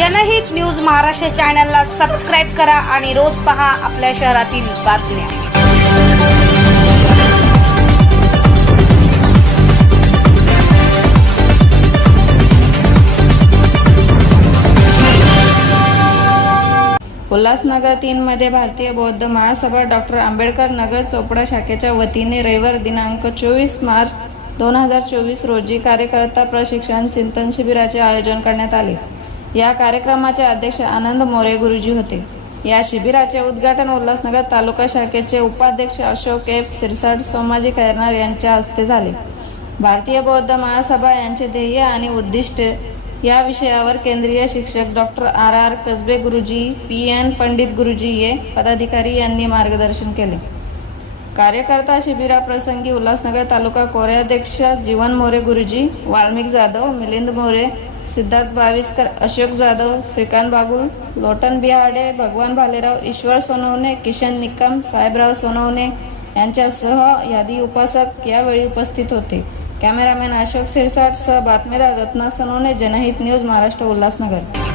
जनहित न्यूज महाराष्ट्र चॅनलला सबस्क्राईब करा आणि रोज पहा आपल्या शहरातील बातम्या. उल्हासनगर तीनमध्ये भारतीय बौद्ध महासभा डॉक्टर आंबेडकर नगर चोपडा शाखेच्या वतीने रविवार दिनांक चोवीस मार्च दोन हजार चोवीस रोजी कार्यकर्ता प्रशिक्षण चिंतन शिबिराचे आयोजन करण्यात आले. या कार्यक्रमाचे अध्यक्ष आनंद मोरे गुरुजी होते. या शिबिराचे उद्घाटन उल्हासनगर तालुका शाखेचे उपाध्यक्ष अशोक एफ. सिरसाट सोमाजी खैरनार यांच्या हस्ते झाले. भारतीय बौद्ध महासभा यांचे ध्येय आणि उद्दिष्टे या विषयावर केंद्रीय शिक्षक डॉक्टर आर. आर. कसबे गुरुजी पी. एन. पंडित गुरुजी ये पदाधिकारी यांनी मार्गदर्शन केले. कार्यकर्ता शिबिराप्रसंगी उल्हासनगर तालुका कोऱ्याध्यक्ष जीवन मोरे गुरुजी वाल्मिक जाधव मिलिंद मोरे सिद्धार्थ बाविस्कर अशोक जाधव श्रीकांत बागुल लोटन बिहाडे भगवान भालेराव ईश्वर सोनवणे किशन निकम साहेबराव सोनवणे यांच्यासह यादी उपासक यावेळी उपस्थित होते. कॅमेरामॅन अशोक सिरसाट सह बातमीदार रत्ना सोनवणे जनहित न्यूज महाराष्ट्र उल्हासनगर.